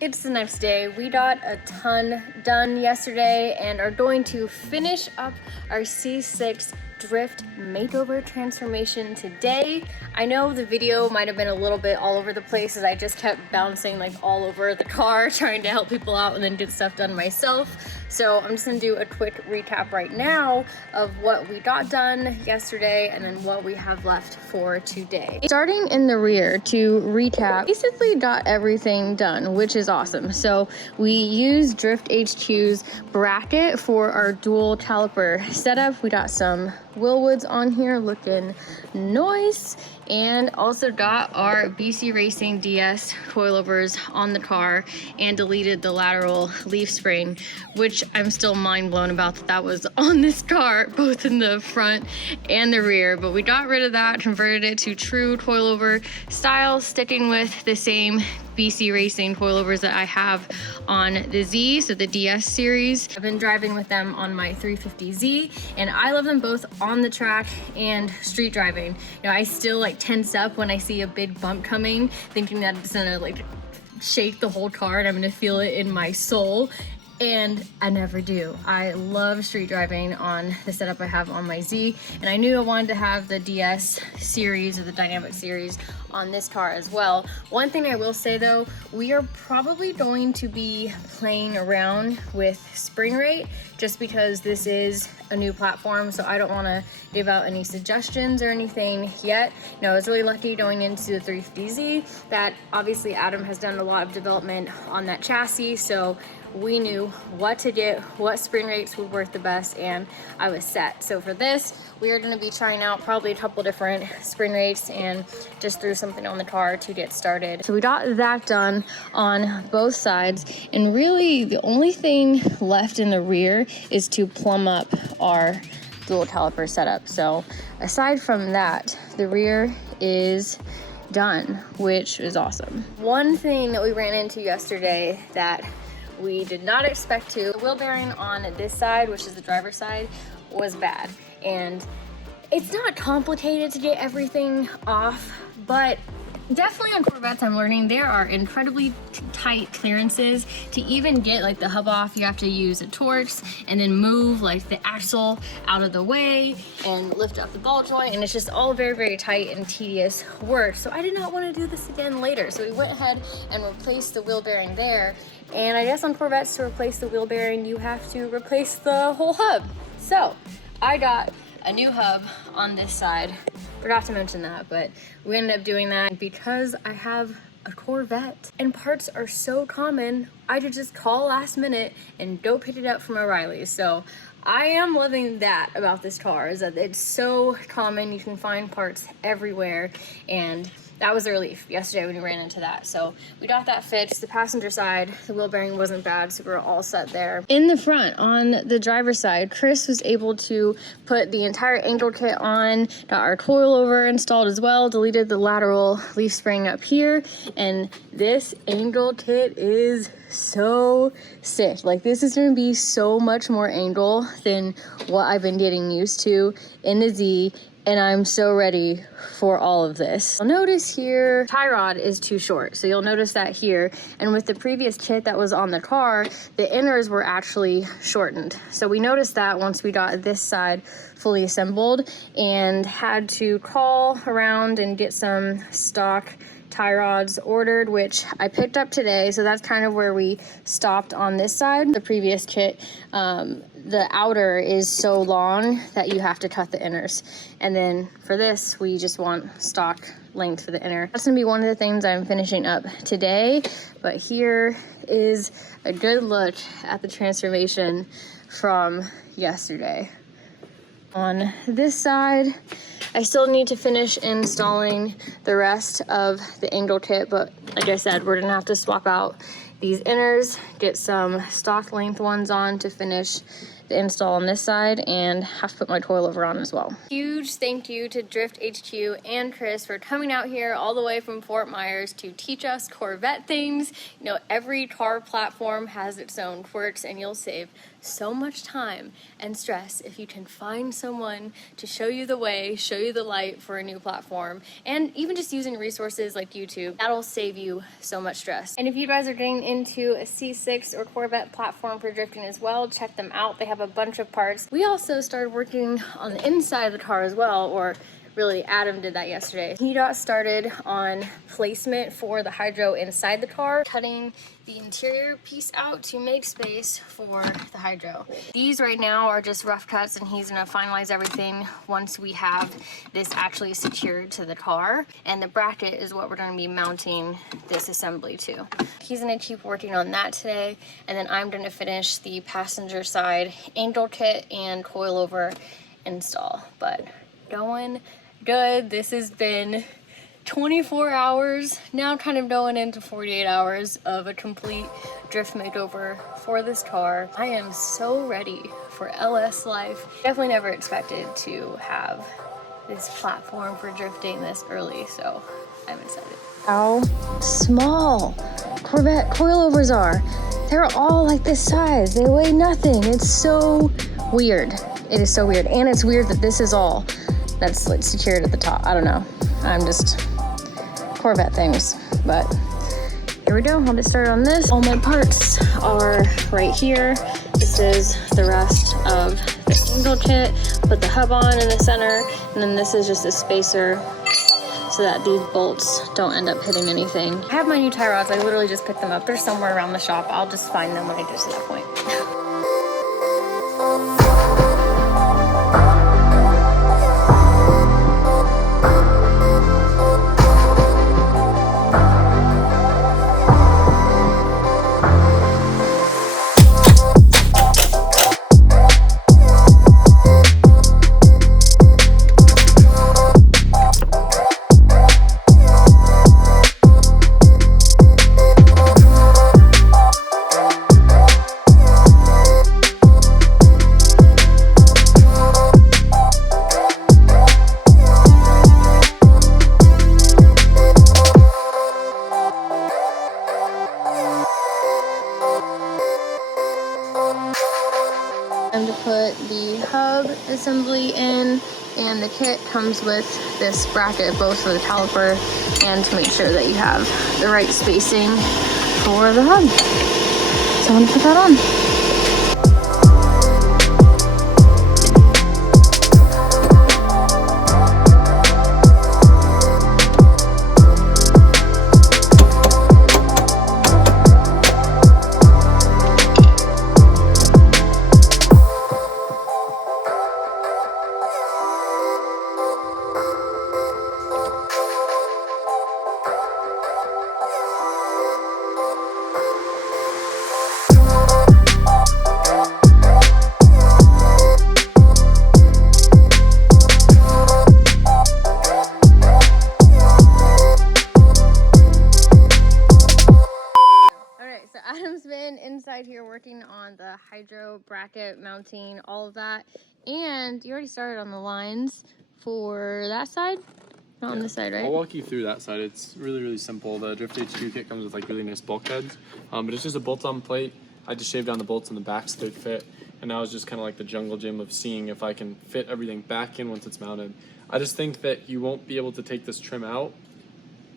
It's the next day. We got a ton done yesterday and are going to finish up our C6 drift makeover transformation today. I know the video might have been a little bit all over the place as I just kept bouncing like all over the car trying to help people out and then get stuff done myself. So I'm just gonna do a quick recap right now of what we got done yesterday and then what we have left for today. Starting in the rear to recap, basically got everything done, which is awesome. So we used Drift HQ's bracket for our dual caliper setup. We got some Willwoods on here looking nice, and also got our BC Racing DS coilovers on the car and deleted the lateral leaf spring, which I'm still mind blown about that was on this car, both in the front and the rear. But we got rid of that, converted it to true coilover style, sticking with the same BC Racing coilovers that I have on the Z, so the DS series. I've been driving with them on my 350Z, and I love them both on the track and street driving. You know, I still like tense up when I see a big bump coming, thinking that it's gonna like shake the whole car and I'm gonna feel it in my soul. And I never do. I love street driving on the setup I have on my Z, and I knew I wanted to have the DS series or the dynamic series on this car as well. One thing I will say though, we are probably going to be playing around with spring rate just because this is a new platform, so I don't want to give out any suggestions or anything yet. You know, I was really lucky going into the 350Z that obviously Adam has done a lot of development on that chassis, so we knew what to get, what spring rates would work the best, and I was set. So for this, we are going to be trying out probably a couple different spring rates and just threw something on the car to get started. So we got that done on both sides, and really the only thing left in the rear is to plumb up our dual caliper setup. So aside from that, the rear is done, which is awesome. One thing that we ran into yesterday that we did not expect to, the wheel bearing on this side, which is the driver's side, was bad. And it's not complicated to get everything off, but definitely on Corvettes I'm learning there are incredibly tight clearances. To even get like the hub off, you have to use a Torx and then move like the axle out of the way and lift up the ball joint, and it's just all very, very tight and tedious work. So I did not want to do this again later. So we went ahead and replaced the wheel bearing there. And I guess on Corvettes, to replace the wheel bearing, you have to replace the whole hub. So I got a new hub on this side. Forgot to mention that, but we ended up doing that because I have a Corvette and parts are so common. I could just call last minute and go pick it up from O'Reilly's. So I am loving that about this car, is that it's so common. You can find parts everywhere, and that was a relief yesterday when we ran into that. So we got that fixed. The passenger side, the wheel bearing wasn't bad, so we're all set there. In the front, on the driver's side, Chris was able to put the entire angle kit on, got our coilover installed as well, deleted the lateral leaf spring up here, and this angle kit is so sick. Like, this is going to be so much more angle than what I've been getting used to in the Z, and I'm so ready for all of this. You'll notice here, tie rod is too short. So you'll notice that here. And with the previous kit that was on the car, the inners were actually shortened. So we noticed that once we got this side fully assembled, and had to call around and get some stock tie rods ordered, which I picked up today. So that's kind of where we stopped on this side. The previous kit, the outer is so long that you have to cut the inners. And then for this, we just want stock length for the inner. That's gonna be one of the things I'm finishing up today. But here is a good look at the transformation from yesterday. On this side, I still need to finish installing the rest of the angle kit, but like I said, we're gonna have to swap out these inners, get some stock length ones on to finish the install on this side, and have to put my coilover on as well. Huge thank you to Drift HQ and Chris for coming out here all the way from Fort Myers to teach us Corvette things. You know, every car platform has its own quirks, and you'll save so much time and stress if you can find someone to show you the way, show you the light for a new platform, and even just using resources like YouTube. That'll save you so much stress. And if you guys are getting into a C6 or Corvette platform for drifting as well, check them out. They have a bunch of parts. We also started working on the inside of the car as well, or really Adam did that yesterday. He got started on placement for the hydro inside the car, cutting the interior piece out to make space for the hydro. These right now are just rough cuts, and he's gonna finalize everything once we have this actually secured to the car. And the bracket is what we're gonna be mounting this assembly to. He's gonna keep working on that today, and then I'm gonna finish the passenger side angle kit and coilover install. But going good. This has been 24 hours, now kind of going into 48 hours of a complete drift makeover for this car. I am so ready for LS life. Definitely never expected to have this platform for drifting this early, so I'm excited. How small Corvette coilovers are. They're all like this size. They weigh nothing. It's so weird. It is so weird. And it's weird that this is all that's like secured at the top. I don't know. I'm just Corvette things, but here we go. I'll get started on this. All my parts are right here. This is the rest of the angle kit. Put the hub on in the center, and then this is just a spacer so that these bolts don't end up hitting anything. I have my new tie rods. I literally just picked them up. They're somewhere around the shop. I'll just find them when I get to that point. Time to put the hub assembly in, and the kit comes with this bracket both for the caliper and to make sure that you have the right spacing for the hub. So I'm gonna put that on. Adam's been inside here working on the hydro bracket mounting, all of that, and you already started on the lines for that side? Not on this side, right? I'll walk you through that side. It's really simple. The Drift HQ kit comes with like really nice bulkheads, but it's just a bolt-on plate. I just shaved down the bolts on the back so they'd fit, and now it's just kind of like the jungle gym of seeing if I can fit everything back in once it's mounted. I just think that you won't be able to take this trim out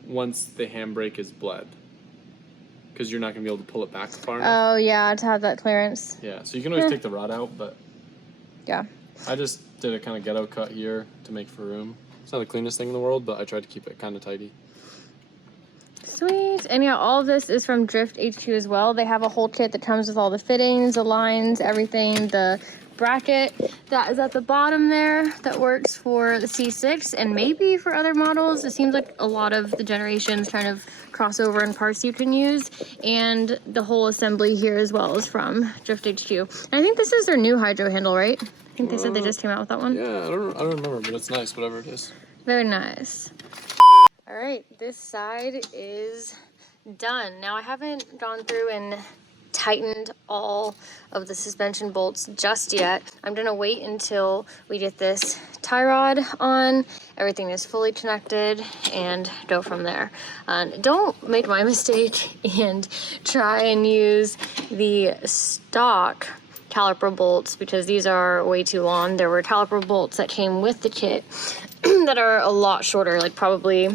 once the handbrake is bled, because you're not going to be able to pull it back far enough. Oh yeah, to have that clearance. Yeah, so you can always take the rod out, but yeah. I just did a kind of ghetto cut here to make for room. It's not the cleanest thing in the world, but I tried to keep it kind of tidy. Sweet. And yeah, all of this is from Drift HQ as well. They have a whole kit that comes with all the fittings, the lines, everything. The bracket that is at the bottom there that works for the C6 and maybe for other models. It seems like a lot of the generations kind of crossover in parts you can use, and the whole assembly here as well is from Drift HQ. And I think this is their new hydro handle, right? I think they said they just came out with that one. Yeah, I don't remember, but it's nice, whatever it is. Very nice. All right, this side is done. Now I haven't gone through and tightened all of the suspension bolts just yet. I'm gonna wait until we get this tie rod on, everything is fully connected, and go from there. Don't make my mistake and try and use the stock caliper bolts because these are way too long. There were caliper bolts that came with the kit that are a lot shorter, like probably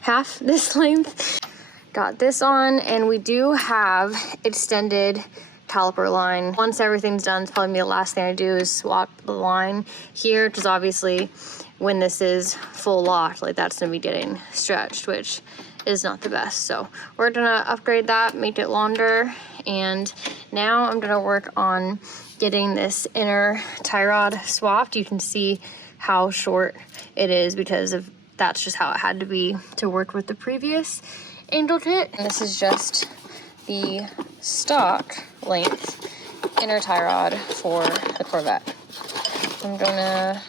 half this length. Got this on, and we do have extended caliper line. Once everything's done, it's probably the last thing I do is swap the line here, because obviously when this is full locked, like that's gonna be getting stretched, which is not the best. So we're gonna upgrade that, make it longer, and now I'm gonna work on getting this inner tie rod swapped. You can see how short it is because of that's just how it had to be to work with the previous Angel kit. And this is just the stock length inner tie rod for the Corvette. I'm gonna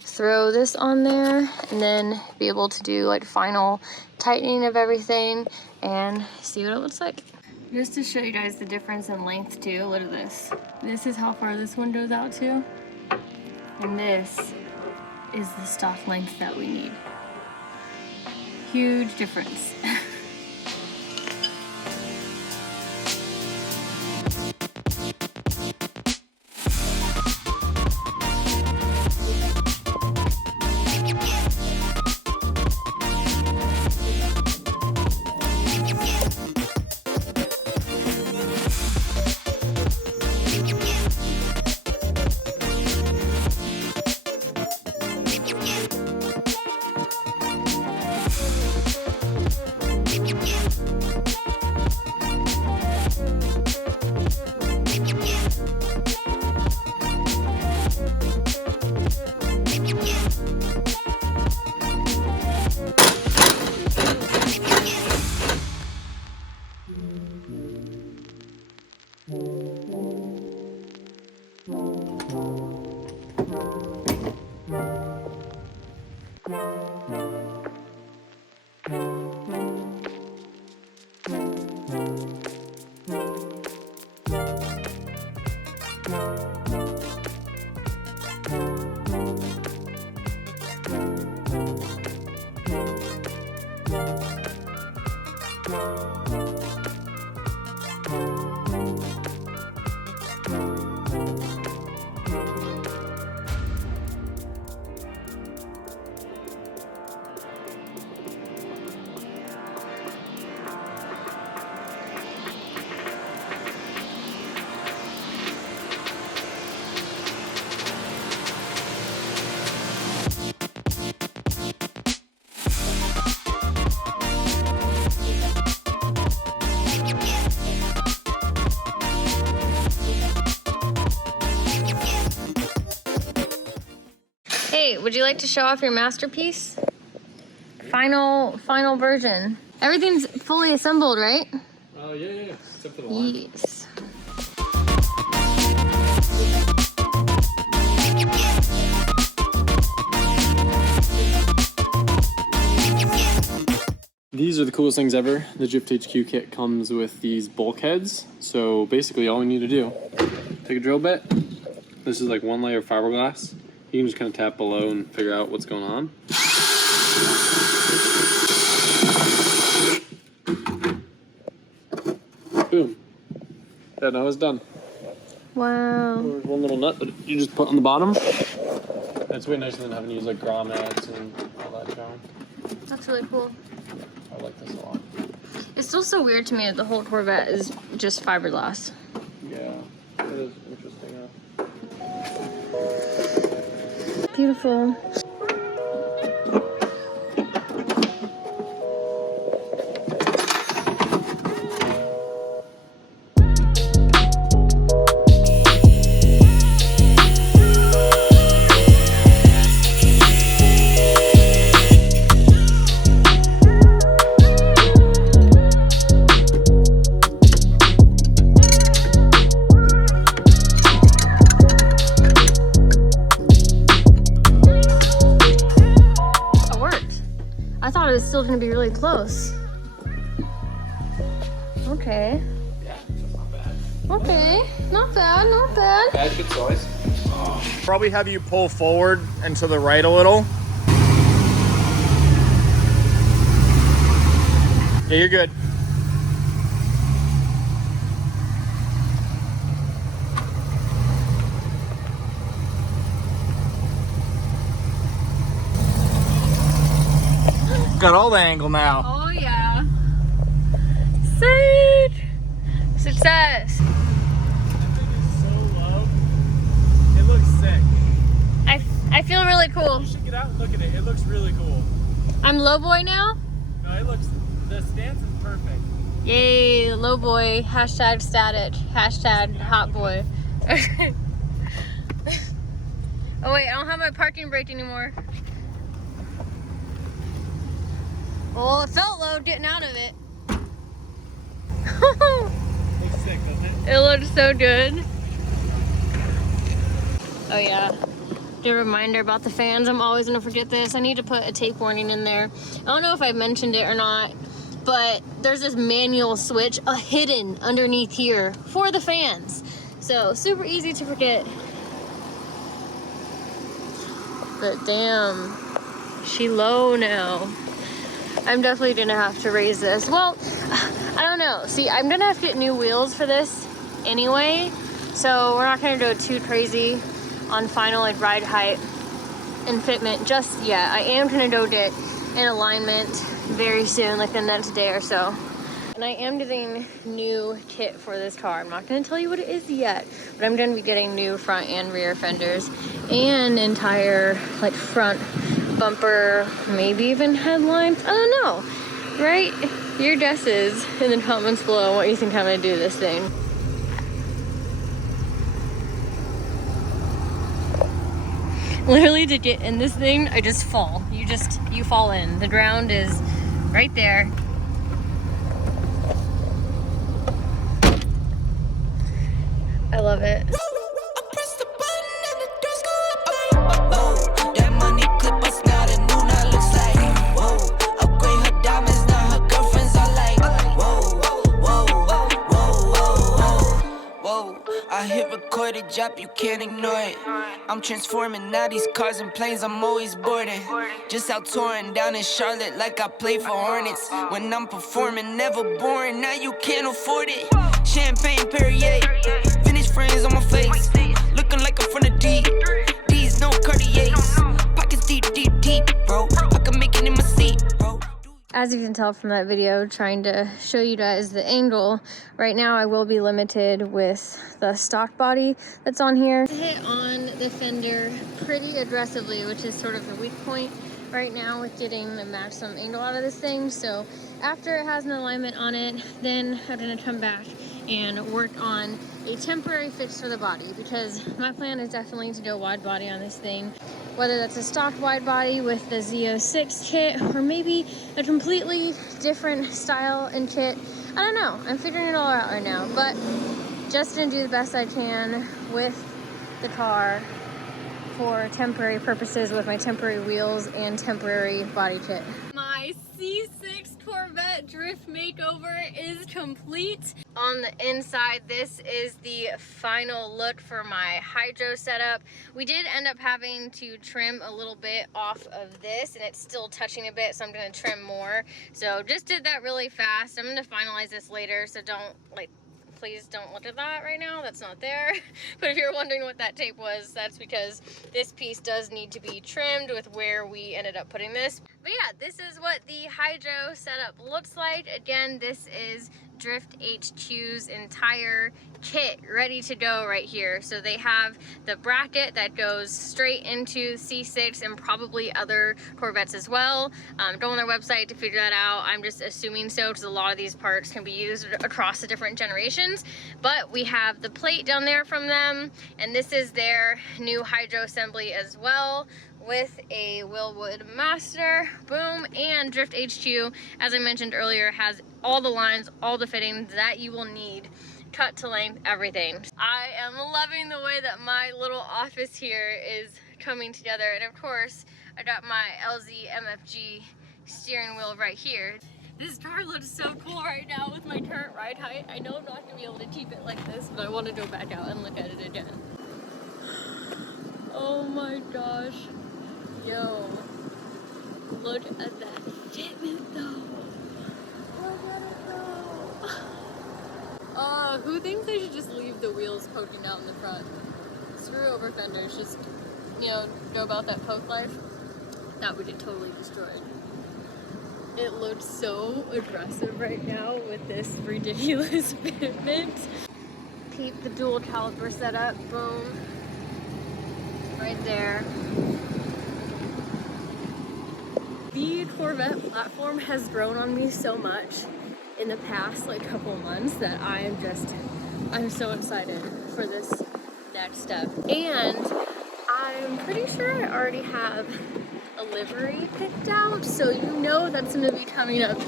throw this on there and then be able to do like final tightening of everything and see what it looks like. Just to show you guys the difference in length too, look at this. This is how far this one goes out to, and this is the stock length that we need. Huge difference. Hey, would you like to show off your masterpiece? Final version. Everything's fully assembled, right? Yeah. Except for the line. Yes. These are the coolest things ever. The Drift HQ kit comes with these bulkheads. So basically all we need to do, take a drill bit. This is like one layer of fiberglass. You can just kind of tap below and figure out what's going on. Boom. Yeah, now it's done. Wow. There's one little nut that you just put on the bottom. It's way nicer than having to use like grommets and all that junk. That's really cool. I like this a lot. It's still so weird to me that the whole Corvette is just fiberglass. Yeah, it is interesting. Beautiful. It's still going to be really close. Okay. Yeah, that's not bad. Okay, not bad, not bad. Bad, good size. Probably have you pull forward and to the right a little. Yeah, you're good. got all the angle now. Oh yeah. Sweet. Success. That thing is so low. It looks sick. I feel really cool. You should get out and look at it. It looks really cool. I'm low boy now? No, it looks, the stance is perfect. Yay, low boy, hashtag static, hashtag hot boy. Oh wait, I don't have my parking brake anymore. Well, it felt low getting out of it. Looks sick, doesn't it? It looks so good. Oh yeah. A reminder about the fans. I'm always gonna forget this. I need to put a tape warning in there. I don't know if I mentioned it or not, but there's this manual switch hidden underneath here for the fans. So super easy to forget. But damn, she low now. I'm definitely gonna have to raise this. Well, I don't know. See, I'm gonna have to get new wheels for this anyway. So we're not gonna go too crazy on final like ride height and fitment just yet. I am gonna go get in alignment very soon, like the next day or so. And I am getting new kit for this car. I'm not gonna tell you what it is yet, but I'm gonna be getting new front and rear fenders and entire like front bumper, maybe even headlights. I don't know, right? Your guesses in the comments below what you think I'm gonna do to this thing. Literally to get in this thing, I just fall. You fall in. The ground is right there. I love it. I hit record a job, you can't ignore it. I'm transforming now these cars and planes, I'm always boarding. Just out touring down in Charlotte like I play for Hornets. When I'm performing, never boring, now you can't afford it. Champagne Perrier, Finnish friends on my face. Looking like I'm from the deep, these no Cartiers. Pockets deep, deep, deep, bro. I can make it in my seat, bro. As you can tell from that video, trying to show you guys the angle, right now I will be limited with the stock body that's on here. Hit on the fender pretty aggressively, which is sort of the weak point right now with getting the maximum angle out of this thing. So after it has an alignment on it, then I'm gonna come back and work on a temporary fix for the body, because my plan is definitely to go wide body on this thing, whether that's a stock wide body with the Z06 kit or maybe a completely different style and kit. I don't know, I'm figuring it all out right now, but just gonna do the best I can with the car for temporary purposes with my temporary wheels and temporary body kit. My C6 Corvette drift makeover is complete. On the inside, this is the final look for my hydro setup. We did end up having to trim a little bit off of this, and it's still touching a bit, so I'm gonna trim more. So just did that really fast. I'm gonna finalize this later, so please don't look at that right now, that's not there. But if you're wondering what that tape was, that's because this piece does need to be trimmed with where we ended up putting this. But yeah, this is what the hydro setup looks like. Again, this is Drift HQ's entire kit ready to go right here. So they have the bracket that goes straight into C6 and probably other Corvettes as well. Go on their website to figure that out. I'm just assuming so, because a lot of these parts can be used across the different generations. But we have the plate down there from them, and this is their new hydro assembly as well, with a Willwood Master, boom, and Drift HQ, as I mentioned earlier, has all the lines, all the fittings that you will need, cut to length, everything. I am loving the way that my little office here is coming together, and of course, I got my LZ MFG steering wheel right here. This car looks so cool right now with my current ride height. I know I'm not gonna be able to keep it like this, but I want to go back out and look at it again. Oh my gosh. Yo, look at that fitment though. Look at it though. Who thinks they should just leave the wheels poking out in the front? Screw over fenders, just, you know about that poke life? That would get totally destroyed. It looks so aggressive right now with this ridiculous fitment. Keep the dual caliper setup, boom, right there. The Corvette platform has grown on me so much in the past like couple months that I'm so excited for this next step. And I'm pretty sure I already have a livery picked out, so you know that's going to be coming up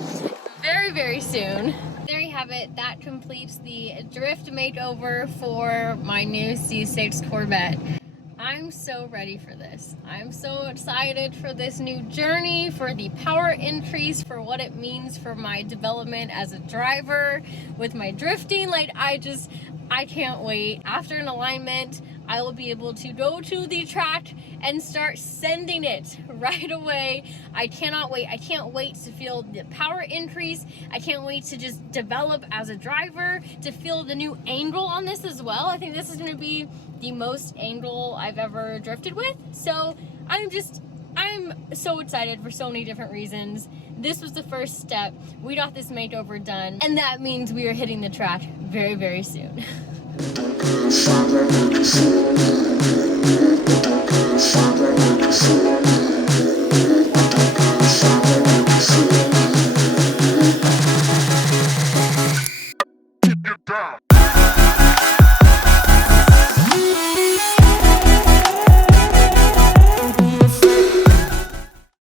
very, very soon. There you have it. That completes the drift makeover for my new C6 Corvette. I'm so ready for this. I'm so excited for this new journey, for the power increase, for what it means for my development as a driver with my drifting. Like, I can't wait. After an alignment, I will be able to go to the track and start sending it right away. I cannot wait. I can't wait to feel the power increase. I can't wait to just develop as a driver, to feel the new angle on this as well. I think this is going to be the most angle I've ever drifted with. So I'm so excited for so many different reasons. This was the first step. We got this makeover done, and that means we are hitting the track very, very soon. Get down.